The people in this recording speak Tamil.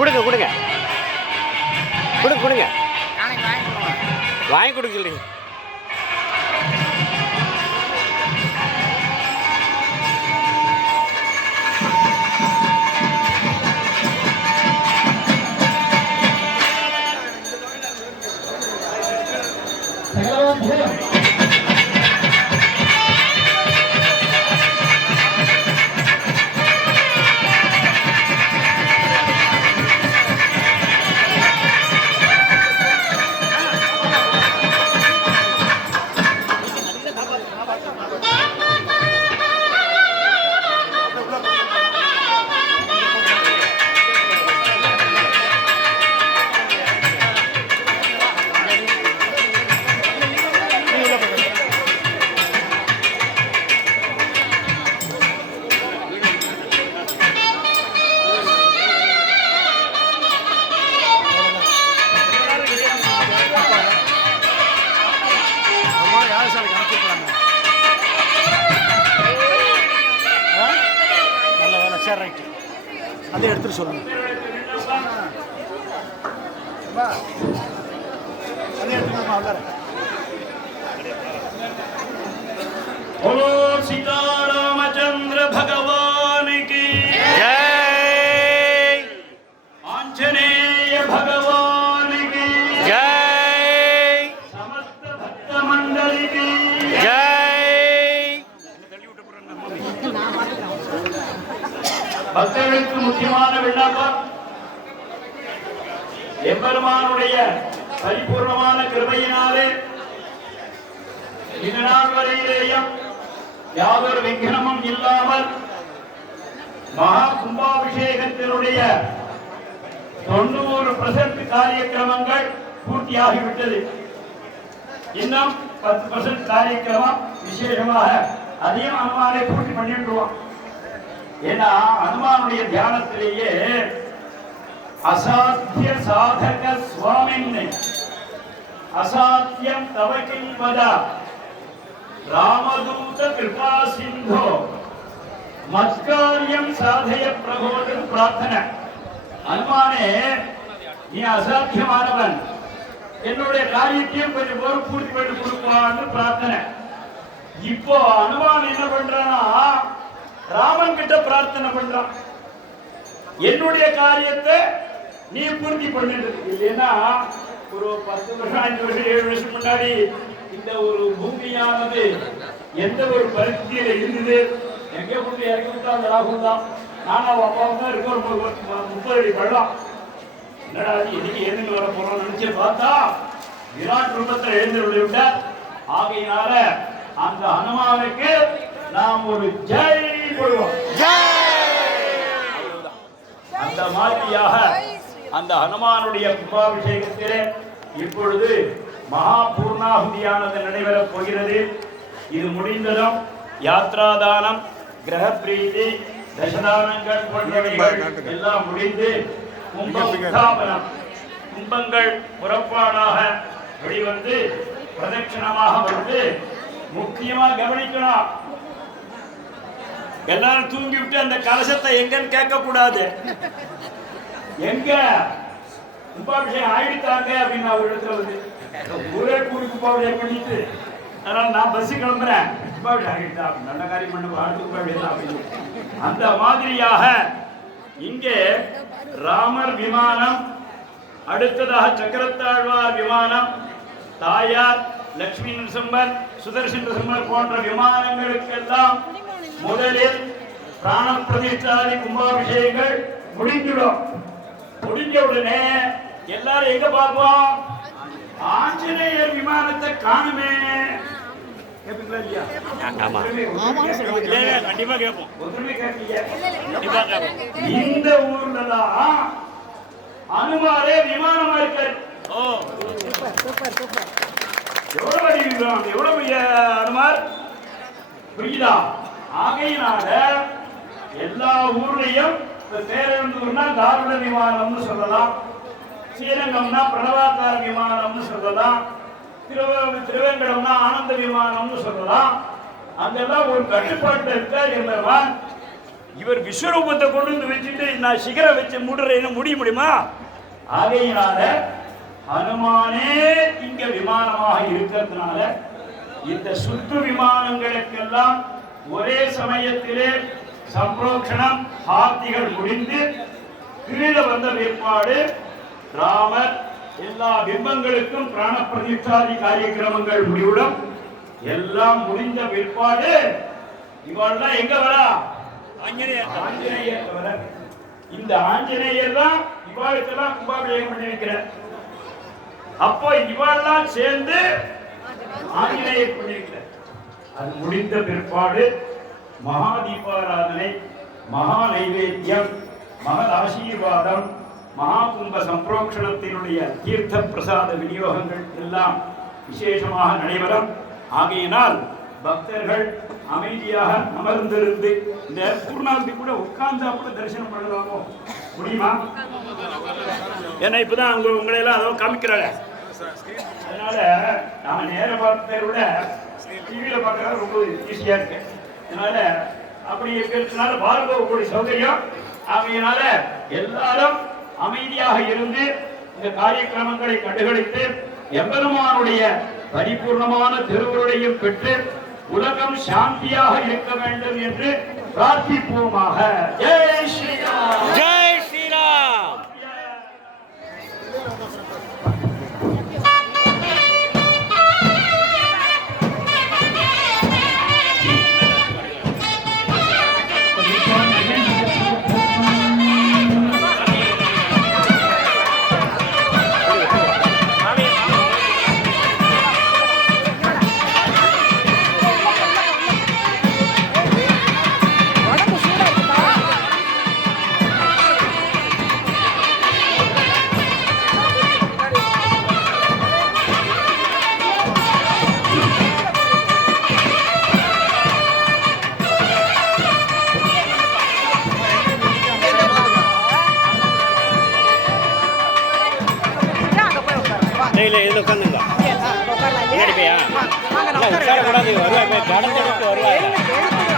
கொடுங்க கொடுங்க கொடுங்க கொடுங்க வாங்கி கொடுக்க சொல்றீங்க. சரி ரைட்டு, அதை எடுத்துட்டு சொல்லுங்க. அதை எடுத்துக்கோமா உள்ளார. बोलो सीतारामचंद्र भगवान की जय, आंजनेय भगवान की जय, समस्त भक्त मंडली की जय. பக்தர்களுக்கு முக்கியமான விண்ணப்பம், எம்பெருமானுடைய பரிபூர்ணமான கிருபையினாலே இந்த நாள் வரையிலேயும் யாதொரு விக்னமும் இல்லாமல் மகா கும்பாபிஷேகத்தினுடைய 90% காரியக்கிரமங்கள் பூர்த்தியாகிவிட்டது. இன்னும் 10% காரியக்கிரமம் விசேஷமாக அதையும் அனுமானை பூர்த்தி பண்ணிட்டுருவோம். ஏன்னா அனுமானுடைய தியானத்திலேயே அசாத்திய சாதக சுவாமின்னு அசாத்தியம் தவக்கின் வதா ராமதூத கிருபா சிந்தோ மத்காரியம் சாதய பிரபோதன் பிரார்த்தனை. அனுமானே, நீ அசாத்தியமானவன், என்னுடைய காரியத்தையும் கொஞ்சம் ஒரு பூர்த்தி பண்ணி கொடுப்பான்னு பிரார்த்தனை. இப்போ அனுமான் என்ன பண்றானா, ராமன் கிட்ட பிரார்த்தனை பண்றான், என்னுடைய காரியத்தை நீ பூர்த்தி பண்ணிட்டு. இல்லைன்னா ஒரு 10 வருஷம் 5 வருஷம் 7 வருஷம் முன்னாடி இந்த ஒரு பூமியானது எந்த ஒரு பரிస్థితిயில இருந்தது, எங்கே கொண்டு இறக்கி விட்டா அந்த ராகுல் தான். நானும் அப்பாவும் தான் இருக்க, ஒரு 30 அடி பள்ளம். என்னடா இன்னைக்கு எழுந்து வர போறோம் நினைச்சு பார்த்தா விராட் ரூபத்தில் எழுந்து விட. ஆகையினால அந்த அனுமானுக்கு நாம் ஒரு ஜெய் போடுவோம். அந்த மாதிரியாக அந்த ஹனுமானுடைய கும்பாபிஷேகத்திலே இப்பொழுது மகா பூர்ணாகுதியானது நடைபெறப் போகிறது. இது முடிந்ததும் யாத்ராதானம், கிரக பிரீதி, தசதானங்கள் போன்றவைகள் எல்லாம் முடிந்து கும்பஸ்தாபனம், கும்பங்கள் புறப்பாடாக வெளிவந்து பிரதட்சணமாக வந்து முக்கியமாக கவனிக்கணும். எல்லாரும் தூங்கிவிட்டு அந்த கலசத்தை எங்கன்னு கேட்க கூடாது. எங்க கும்பாபிஷேகம் ஆயிடுத்தாங்க அப்படின்னு அவர் இடத்துல வந்து ஊரே கூடி கும்பாபிஷேகம் பண்ணிட்டு, அதனால நான் பஸ் கிளம்புறேன், கும்பாபிஷேகம் ஆகிட்டா நல்ல காரியம் பண்ண அடுத்து கும்பாபிஷேகம் அப்படின்னு. அந்த மாதிரியாக இங்கே ராமர் விமானம், அடுத்ததாக சக்கரத்தாழ்வார் விமானம், தாயார் லட்சுமி நரசிம்மர், சுதர்சன் நரசிம்மர் போன்ற விமானங்களுக்கெல்லாம் முதலில் பிராண பிரதிஷ்டாதி கும்பாபிஷேகங்கள் முடிஞ்சிடும். முடிஞ்ச உடனே எல்லாரும் எங்க பார்ப்போம், ஆஞ்சநேயர் விமானத்தை காணுமே. கண்டிப்பா கேட்போம். இந்த ஊர்ல தான் அனுமாரே விமானமா இருக்காரு. எவ்வளவு அறிவிக்கிறோம், எவ்வளவு பெரிய அனுமார் புரியுதா? ஆகையினால எல்லா ஊர்லயும் பேரூர்னா தாருட விமானம்னு சொல்லலாம், ஸ்ரீரங்கம்னா பிரணவாக்கார விமானம்னு சொல்லலாம், திருவேங்கடம்னா ஆனந்த விமானம்னு சொல்லலாம். அங்கெல்லாம் ஒரு கட்டுப்பாட்டு இருக்க என்பவன் இவர் விஸ்வரூபத்தை கொண்டு வந்து வச்சுட்டு நான் சிகரம் வச்சு மூடுறேன்னு முடியுமா? ஆகையினால ஹனுமானே இங்க விமானமாக இருக்கிறதுனால இந்த சுற்று விமானங்களுக்கெல்லாம் ஒரே சமயத்திலே சம்பரோக்ஷணம் ஆர்த்திகள் முடிந்து கீழே வந்த பிற்பாடு ராமர் எல்லா பிம்பங்களுக்கும் பிராண பிரதிஷ்டாதி காரியக்கிரமங்கள் முடிவுடன் எல்லாம் முடிந்த பிற்பாடு இவெல்லாம் எங்க வரா? ஆஞ்சநேயர் வர. இந்த ஆஞ்சநேயர் தான் இவாளுக்கெல்லாம் கும்பாபிஷேகம் பண்ணி வைக்கிறார். அப்போ இவாளெல்லாம் சேர்ந்து ஆஞ்சநேயர் பண்ணி வைக்கிறார். அது முடிந்த பிற்பாடு மகா தீபாராதனை, மகா நைவேத்தியம், மகத் ஆசீர்வாதம், மகா கும்ப சம்பரோக்ஷணத்தினுடைய தீர்த்த பிரசாத விநியோகங்கள் எல்லாம் விசேஷமாக நடைபெறும். ஆகையினால் பக்தர்கள் அமைதியாக அமர்ந்திருந்து இந்த பூர்ணாவதி கூட உட்கார்ந்து அப்படி தரிசனம் பண்ணலாமோ? முடியுமா? ஏன்னா இப்பதான் உங்களை எல்லாம் அதோ காமிக்கிறாங்க. அதனால நாம நேர பார்த்ததை விட டிவியில பார்க்கறது ரொம்ப ஈஸியா இருக்கு. அதனால அப்படி இருக்கிறதுனால வாழ்க்கை உங்களுடைய சௌகரியம். ஆகையினால எல்லாரும் அமைதியாக இருந்து இந்த காரியக்கிரமங்களை கண்டுகளித்து எம்பெருமானுடைய பரிபூர்ணமான திருவுருளையும் பெற்று உலகம் சாந்தியாக இருக்க வேண்டும் என்று பிரார்த்திப்போமாக. ஜெய் ஸ்ரீராம். ஜெய் ஸ்ரீராம். இல்லை இதில் உட்காந்துங்க. முன்னாடி போயா? உட்காரக்கூடாது. வருவாங்க கடந்தெடுத்து வருவாங்க.